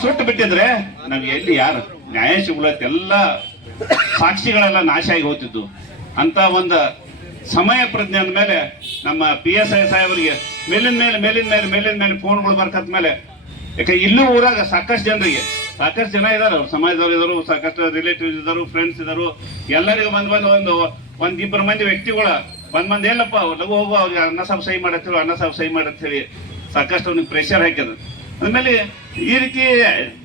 ಸುಟ್ಟು ಬಿಟ್ಟಿದ್ರೆ ನಮ್ಗೆ ಎಲ್ಲಿ ಯಾರು ನ್ಯಾಯ ಎಲ್ಲ ಸಾಕ್ಷಿಗಳೆಲ್ಲ ನಾಶ ಆಗಿ ಹೋಗ್ತಿದ್ದು ಅಂತ ಒಂದು ಸಮಯ ಪ್ರಜ್ಞೆ ಅಂದಮೇಲೆ ನಮ್ಮ ಪಿ ಎಸ್ ಐ ಸಾಹೇಬರಿಗೆ ಮೇಲಿನ ಮೇಲೆ ಮೇಲಿನ ಮೇಲೆ ಮೇಲಿನ ಮೇಲೆ ಫೋನ್ಗಳು ಬರ್ಕತ್ ಮೇಲೆ. ಯಾಕೆ ಇಲ್ಲೂ ಊರಾಗ ಸಾಕಷ್ಟು ಜನರಿಗೆ ಸಾಕಷ್ಟು ಜನ ಇದ್ದಾರೆ ಅವ್ರು ಸಮಾಜದವ್ರು ಇದ್ದರು ಸಾಕಷ್ಟು ರಿಲೇಟಿವ್ಸ್ ಇದ್ದರು ಫ್ರೆಂಡ್ಸ್ ಇದ್ದರು ಎಲ್ಲರಿಗೂ ಬಂದ್ ಬಂದು ಒಂದು ಒಂದ್ ಇಬ್ಬರು ಮಂದಿ ವ್ಯಕ್ತಿಗಳ ಬಂದ್ ಬಂದ್ ಎಲ್ಲಪ್ಪ ಲಘು ಹೋಗು, ಅವ್ರಿಗೆ ಅನ್ನ ಸಾಬ್ ಸಹಿ ಮಾಡತ್ತೀವಿ ಅನ್ನ ಸಾಬ್ ಸಹಿ ಮಾಡತ್ತೀವಿ ಸಾಕಷ್ಟು ಅವ್ನಿಗೆ ಪ್ರೆಷರ್ ಹಾಕ್ಯದ. ಆಮೇಲೆ ಈ ರೀತಿ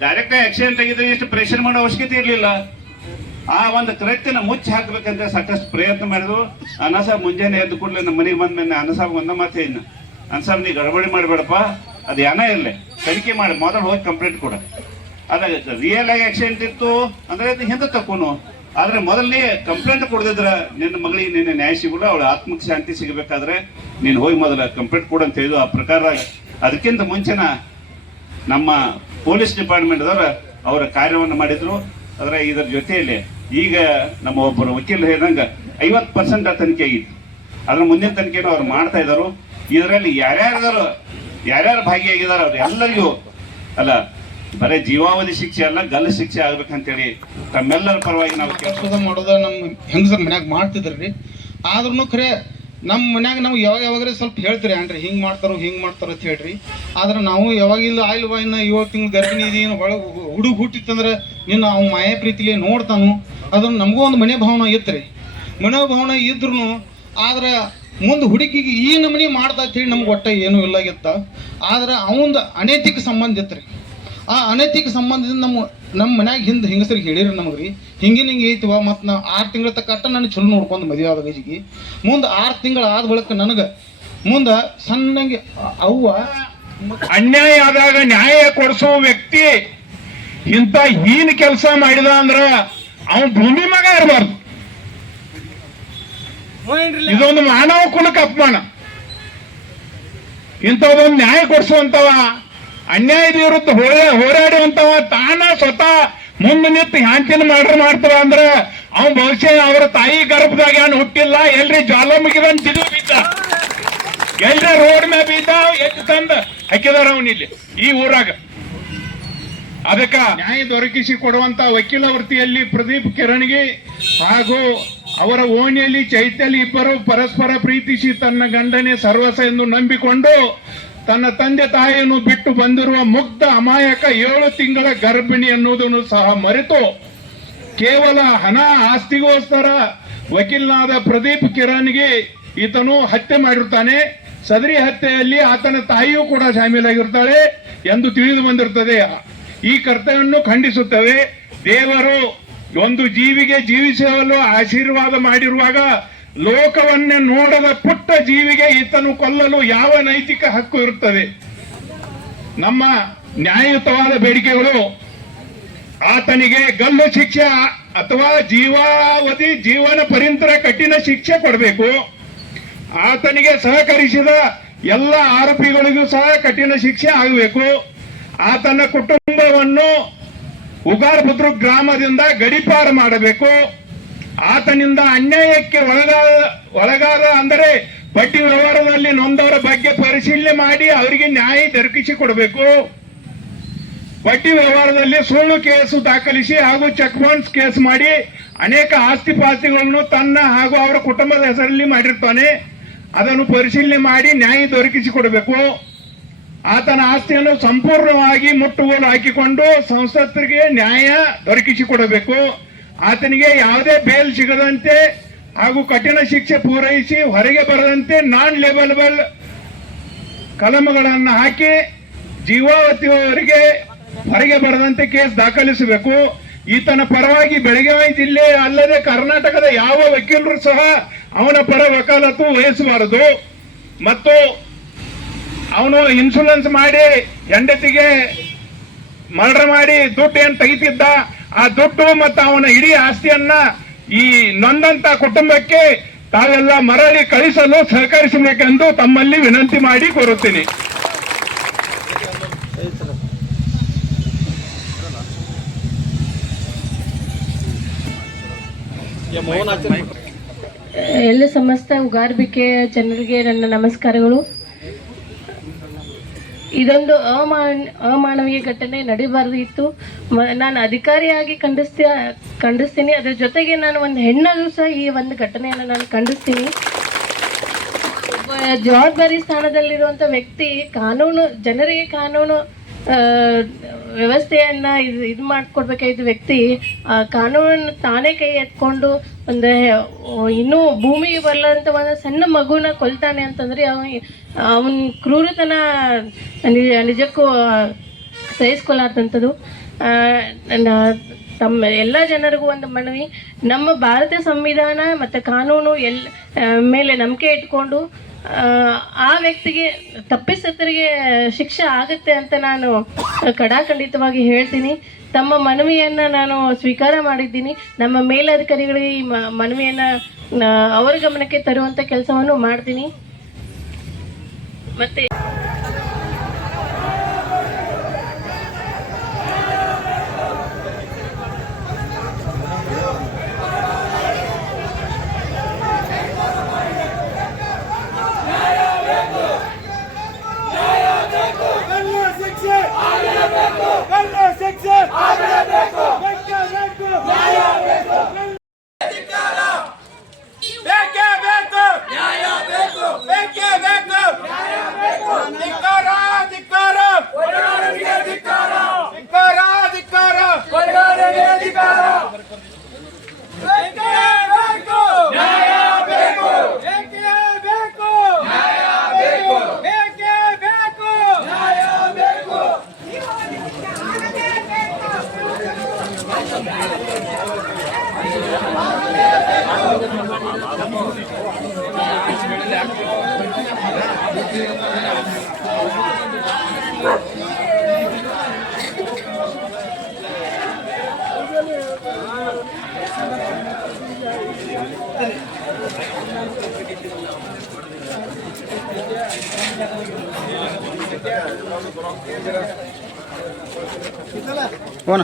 ಡೈರೆಕ್ಟ್ ಆಕ್ಸಿಡೆಂಟ್ ಆಗಿದ್ರೆ ಎಷ್ಟು ಪ್ರೆಷರ್ ಮಾಡೋ ಅವಶ್ಯಕತೆ ಇರಲಿಲ್ಲ. ಆ ಒಂದು ಕರೆಕ್ಟಿನ ಮುಚ್ಚಿ ಹಾಕ್ಬೇಕಂತ ಸಾಕಷ್ಟು ಪ್ರಯತ್ನ ಮಾಡಿದ್ರು. ಅನಸಾಬ್ ಮುಂಜಾನೆ ಎದ್ದು ಕೂಡಲೇ ನಮ್ಮ ಮನೆಗೆ ಬಂದ ಮೇಲೆ ಅನಸಾಬ್ ಒಂದ ಮಾತೇ ಇನ್ನು. ಅನಸಾಬ್ ನೀ ಗಡಬಡಿ ಮಾಡಬೇಡಪ್ಪ. ಅದು ಏನ ಇರಲಿ. ತನಿಖೆ ಮಾಡಿ. ಮೊದಲು ಹೋಗಿ ಕಂಪ್ಲೇಂಟ್ ಕೊಡ. ಅದಾಗ ರಿಯಲ್ ಆಗಿ ಆಕ್ಸಿಡೆಂಟ್ ಇತ್ತು. ಅಂದ್ರೆ ಅದು ಹಿಂದೆ ತಕ್ಕೋನು ಆದ್ರೆ ಮೊದಲನೇ ಕಂಪ್ಲೇಂಟ್ ಕೊಡದಿದ್ರ ನಿನ್ನ ಮಗಳಿಗೆ ನಿನ್ನೆ ನ್ಯಾಯ ಸಿಗಲ್ಲ ಅವಳ ಆತ್ಮಕ್ಕೆ ಶಾಂತಿ ಸಿಗಬೇಕಾದ್ರೆ ನೀನು ಹೋಗಿ ಮೊದಲ ಕಂಪ್ಲೇಂಟ್ ಕೊಡು ಅಂತ ಹೇಳಿದ್ರು ಆ ಪ್ರಕಾರ ಅದಕ್ಕಿಂತ ಮುಂಚೆನ ನಮ್ಮ ಪೊಲೀಸ್ ಡಿಪಾರ್ಟ್ಮೆಂಟ್ದವ್ರ ಅವರ ಕಾರ್ಯವನ್ನು ಮಾಡಿದ್ರು. ಅದರ ಇದರ ಜೊತೆಯಲ್ಲಿ ಈಗ ನಮ್ಮ ಒಬ್ಬರು ವಕೀಲರು ಹೇಳಿದಂಗ ಐವತ್ತು ಪರ್ಸೆಂಟ್ ತನಿಖೆ ಆಗಿತ್ತು. ಅದ್ರ ಮುಂದಿನ ತನಿಖೆನೂ ಅವ್ರು ಮಾಡ್ತಾ ಇದ್ದಾರೆ. ಇದರಲ್ಲಿ ಯಾರ್ಯಾರು ಯಾರ್ಯಾರು ಭಾಗಿಯಾಗಿದ್ದಾರೆ ಅವ್ರು ಎಲ್ಲರಿಗೂ ಅಲ್ಲ ಬರೀ ಜೀವಾವಧಿ ಶಿಕ್ಷೆ ಅಲ್ಲ, ಗಲ್ಲ ಶಿಕ್ಷೆ ಆಗ್ಬೇಕಂತೇಳಿ ತಮ್ಮೆಲ್ಲರ ಪರವಾಗಿ ನಾವು ಕೆಲಸ ಕೆಲಸದ ಮಾಡೋದ ನಮ್ಮ ಹೆಂಗಸರ ಮನ್ಯಾಗ ಮಾಡ್ತಿದ್ರಿ. ಆದ್ರೂ ಖರೆ ನಮ್ಮ ಮನ್ಯಾಗ ನಾವು ಯಾವಾಗ ಯಾವಾಗ್ರೆ ಸ್ವಲ್ಪ ಹೇಳ್ತೀರಿ ಅಂದ್ರೆ ಹಿಂಗ್ ಮಾಡ್ತಾರೋ ಹಿಂಗ್ ಮಾಡ್ತಾರೋ ಅಂತ ಹೇಳ್ರಿ. ಆದ್ರೆ ನಾವು ಯಾವಾಗ ಇಲ್ಲ ಆಯ್ಲ್ ಬಾಯಿನ ಏಳು ತಿಂಗಳು ಗರ್ಭಿಣಿ ಇದೀನಿ ಒಳಗೆ ಹುಡುಗ ಹುಟ್ಟಿತ್ತಂದ್ರೆ ನಿನ್ನ ಅವ್ನ ಮಾಯ ಪ್ರೀತಿಲಿ ನೋಡ್ತಾನು. ಅದನ್ನ ನಮಗೂ ಒಂದು ಮನೆ ಭಾವನೆ ಇತ್ತು ಮನೆ ಭಾವನೆ ಇದ್ರು ಆದ್ರೆ ಮುಂದೆ ಹುಡುಗಿಗೆ ಈ ನಮನಿ ಮಾಡ್ತಾ ಹೇಳಿ ನಮ್ಗೆ ಒಟ್ಟ ಏನೂ ಇಲ್ಲಾಗಿತ್ತ ಆದ್ರೆ ಅವಂದು ಅನೈತಿಕ ಸಂಬಂಧ ಇತ್ತು ರೀ ಆ ಅನೈತಿಕ ಸಂಬಂಧದಿಂದ ನಮ್ಮ ನಮ್ಮ ಮನ್ಯಾಗ ಹಿಂದೆ ಹೆಂಗಸರಿಗೆ ಹೇಳಿರಿ ನಮಗೆ ರೀ ಹಿಂಗಿನ ಹಿಂಗೆ ಐತಿವ ಮತ್ತು ನಾ ಆರು ತಿಂಗಳ ತಕ್ಕಟ್ಟ ನಾನು ಚಲೋ ನೋಡ್ಕೊಂಡು ಮದುವೆ ಆದ ಗಜಿಗೆ ಮುಂದೆ ಆರು ತಿಂಗಳು ಆದ ಬಳಿಕ ನನಗೆ, ಮುಂದೆ ಸಣ್ಣಂಗೆ ಅವ್ವ ಅನ್ಯಾಯ ಆದಾಗ ನ್ಯಾಯ ಕೊಡಿಸೋ ವ್ಯಕ್ತಿ ಇಂಥ ಹೀನ ಕೆಲಸ ಮಾಡಿದ ಅಂದ್ರ ಅವನ್ ಭೂಮಿ ಮಗ ಇರಬಾರ್ದು. ಇದೊಂದು ಮಾನವ ಕುಲಕ್ಕೆ ಅಪಮಾನ. ಇಂಥದೊಂದು ನ್ಯಾಯ ಕೊಡಿಸುವಂತವ ಅನ್ಯಾಯದ ವಿರುದ್ಧ ಹೋರಾ, ಹೋರಾಡುವಂತವ ತಾನ ಸ್ವತಃ ಮುಂದೆ ನಿಂತು ಹ್ಯಾಂತಿನ ಮಾಡ್ರ ಮಾಡ್ತಾರ ಅಂದ್ರ ಅವ್ನ ಬಹುಶಃ ಅವರ ತಾಯಿ ಗರ್ಭದಾಗ ಏನು ಹುಟ್ಟಿಲ್ಲ, ಎಲ್ರಿ ಜ್ವಾಲಾಮುಖಿದಂತ ತಿದು ಬಿದ್ದ ಎಲ್ರ ರೋಡ್ ಮ್ಯಾಗ ಬಿದ್ದ ಎದ್ದು ತಂದ ಹಾಕಿದಾರ ಇಲ್ಲಿ, ಈ ಊರಾಗ. ಅದಕ್ಕ ನ್ಯಾಯ ದೊರಕಿಸಿ ಕೊಡುವಂತ ವಕೀಲ ವೃತ್ತಿಯಲ್ಲಿ ಪ್ರದೀಪ್ ಕಿರಣ್ಗೆ ಹಾಗೂ ಅವರ ಓಣಿಯಲ್ಲಿ ಚೈತ್ಯಲಿ ಇಬ್ಬರು ಪರಸ್ಪರ ಪ್ರೀತಿಸಿ ತನ್ನ ಗಂಡನೇ ಸರ್ವಸ ಎಂದು ನಂಬಿಕೊಂಡು ತನ್ನ ತಂದೆ ತಾಯಿಯನ್ನು ಬಿಟ್ಟು ಬಂದಿರುವ ಮುಗ್ಧ ಅಮಾಯಕ ಏಳು ತಿಂಗಳ ಗರ್ಭಿಣಿ ಎನ್ನುವುದನ್ನು ಸಹ ಮರೆತು ಕೇವಲ ಹಣ ಆಸ್ತಿಗೋಸ್ಕರ ವಕೀಲನಾದ ಪ್ರದೀಪ್ ಕಿರಣ್ಗೆ ಈತನು ಹತ್ಯೆ ಮಾಡಿರ್ತಾನೆ. ಸದರಿ ಹತ್ಯೆಯಲ್ಲಿ ಆತನ ತಾಯಿಯೂ ಕೂಡ ಶಾಮೀಲಾಗಿರ್ತಾಳೆ ಎಂದು ತಿಳಿದು ಬಂದಿರುತ್ತದೆ ಈ ಕರ್ತವ್ಯವನ್ನು ಖಂಡಿಸುತ್ತವೆ. ದೇವರು ಒಂದು ಜೀವಿಗೆ ಜೀವಿಸಲು ಆಶೀರ್ವಾದ ಮಾಡಿರುವಾಗ ಲೋಕವನ್ನೇ ನೋಡದ ಪುಟ್ಟ ಜೀವಿಗೆ ಈತನು ಕೊಲ್ಲಲು ಯಾವ ನೈತಿಕ ಹಕ್ಕು ಇರುತ್ತದೆ? ನಮ್ಮ ನ್ಯಾಯಯುತವಾದ ಬೇಡಿಕೆಗಳು, ಆತನಿಗೆ ಗಲ್ಲು ಶಿಕ್ಷೆ, ಅಥವಾ ಜೀವಾವಧಿ ಜೀವನ ಪರಿಂತರ ಕಠಿಣ ಶಿಕ್ಷೆ ಕೊಡಬೇಕು. ಆತನಿಗೆ ಸಹಕರಿಸಿದ ಎಲ್ಲ ಆರೋಪಿಗಳಿಗೂ ಸಹ ಕಠಿಣ ಶಿಕ್ಷೆ ಆಗಬೇಕು. ಆತನ ಕುಟುಂಬವನ್ನು ಉಗಾರ್ಭದ್ರ ಗ್ರಾಮದಿಂದ ಗಡಿಪಾರು ಮಾಡಬೇಕು. ಆತನಿಂದ ಅನ್ಯಾಯಕ್ಕೆ ಒಳಗಾದ ಒಳಗಾದ ಅಂದರೆ ಪಟ್ಟಿ ವ್ಯವಹಾರದಲ್ಲಿ ನೊಂದವರ ಬಗ್ಗೆ ಪರಿಶೀಲನೆ ಮಾಡಿ ಅವರಿಗೆ ನ್ಯಾಯ ದೊರಕಿಸಿ ಕೊಡಬೇಕು ಪಟ್ಟಿ ವ್ಯವಹಾರದಲ್ಲಿ ಸುಳ್ಳು ಕೇಸು ದಾಖಲಿಸಿ ಹಾಗೂ ಚೆಕ್ ಬೌನ್ಸ್ ಕೇಸ್ ಮಾಡಿ ಅನೇಕ ಆಸ್ತಿ ಪಾಸ್ತಿಗಳನ್ನು ತನ್ನ ಹಾಗೂ ಅವರ ಕುಟುಂಬದ ಹೆಸರಲ್ಲಿ ಮಾಡಿರ್ತಾನೆ. ಅದನ್ನು ಪರಿಶೀಲನೆ ಮಾಡಿ ನ್ಯಾಯ ದೊರಕಿಸಿ ಕೊಡಬೇಕು ಆತನ ಆಸ್ತಿಯನ್ನು ಸಂಪೂರ್ಣವಾಗಿ ಮುಟ್ಟುಗೋಲು ಹಾಕಿಕೊಂಡು ಸಂಸತ್ತರಿಗೆ ನ್ಯಾಯ ದೊರಕಿಸಿಕೊಡಬೇಕು. ಆತನಿಗೆ ಯಾವುದೇ ಬೇಲ್ ಸಿಗದಂತೆ ಹಾಗೂ ಕಠಿಣ ಶಿಕ್ಷೆ ಪೂರೈಸಿ ಹೊರಗೆ ಬರದಂತೆ ನಾನ್ ಲೆವಲಬಲ್ ಕಲಮಗಳನ್ನು ಹಾಕಿ ಜೀವಾವತಿಯವರಿಗೆ ಹೊರಗೆ ಬರದಂತೆ ಕೇಸ್ ದಾಖಲಿಸಬೇಕು. ಈತನ ಪರವಾಗಿ ಬೆಳಗಾವಿ ಜಿಲ್ಲೆ ಅಲ್ಲದೆ ಕರ್ನಾಟಕದ ಯಾವ ವಕೀಲರು ಸಹ ಅವನ ಪರ ವಕಾಲತ್ತು ವಹಿಸಬಾರದು. ಮತ್ತು ಅವನು ಇನ್ಶೂರೆನ್ಸ್ ಮಾಡಿ ಹೆಂಡತಿಗೆ ಮರ್ಡರ್ ಮಾಡಿ ದುಡ್ಡು ಏನು ತೆಗಿತಿದ್ದ ಆ ದುಡ್ಡು ಮತ್ತು ಅವನ ಇಡೀ ಆಸ್ತಿಯನ್ನ ಈ ನೊಂದಂತ ಕುಟುಂಬಕ್ಕೆ ತಾವೆಲ್ಲ ಮರಳಿ ಕಳಿಸಲು ಸಹಕರಿಸಬೇಕೆಂದು ತಮ್ಮಲ್ಲಿ ವಿನಂತಿ ಮಾಡಿ ಕೋರುತ್ತೇನೆ. ಎಲ್ಲ ಸಮಸ್ತ ಉಗಾರ್ಬಿಕೆ ಜನರಿಗೆ ನನ್ನ ನಮಸ್ಕಾರಗಳು. ಇದೊಂದು ಅಮಾನ್, ಅಮಾನವೀಯ ಘಟನೆ ನಡೀಬಾರ್ದಿತ್ತು. ಮ, ನಾನು ಅಧಿಕಾರಿಯಾಗಿ ಖಂಡಿಸ್ತೀಯ, ಖಂಡಿಸ್ತೀನಿ. ಅದರ ಜೊತೆಗೆ ನಾನು ಒಂದು ಹೆಣ್ಣಾದರೂ ಸಹ ಈ ಒಂದು ಘಟನೆಯನ್ನು ನಾನು ಖಂಡಿಸ್ತೀನಿ. ಜವಾಬ್ದಾರಿ ಸ್ಥಾನದಲ್ಲಿರುವಂಥ ವ್ಯಕ್ತಿ ಕಾನೂನು, ಜನರಿಗೆ ಕಾನೂನು ವ್ಯವಸ್ಥೆಯನ್ನ ಇದು ಇದು ಮಾಡಿಕೊಡ್ಬೇಕಾಗಿದ್ದ ವ್ಯಕ್ತಿ, ಆ, ಕಾನೂನನ್ನು ತಾನೇ ಕೈ ಎತ್ಕೊಂಡು ಒಂದು ಇನ್ನೂ ಭೂಮಿಗೆ ಬರಲಂತ ಒಂದು ಸಣ್ಣ ಮಗುನ ಕೊಲ್ತಾನೆ ಅಂತಂದ್ರೆ ಅವನ ಕ್ರೂರತನ ನಿಜ ನಿಜಕ್ಕೂ ಸಹಿಸ್ಕೊಲಾರ್ದಂಥದ್ದು ತಮ್ಮ ಎಲ್ಲ ಜನರಿಗೂ ಒಂದು ಮನವಿ. ನಮ್ಮ ಭಾರತ ಸಂವಿಧಾನ ಮತ್ತು ಕಾನೂನು ಎಲ್ ಮೇಲೆ ನಂಬಿಕೆ ಇಟ್ಕೊಂಡು ಆ, ವ್ಯಕ್ತಿಗೆ ತಪ್ಪಿಸತ್ತರಿಗೆ ಶಿಕ್ಷೆ ಆಗುತ್ತೆ ಅಂತ ನಾನು ಕಡಾಖಂಡಿತವಾಗಿ ಹೇಳ್ತೀನಿ. ತಮ್ಮ ಮನವಿಯನ್ನು ನಾನು ಸ್ವೀಕಾರ ಮಾಡಿದ್ದೀನಿ. ನಮ್ಮ ಮೇಲಧಿಕಾರಿಗಳಿಗೆ ಈ ಮನವಿಯನ್ನು ಅವರ ಗಮನಕ್ಕೆ ತರುವಂಥ ಕೆಲಸವನ್ನು ಮಾಡ್ತೀನಿ. ಮತ್ತೆ போன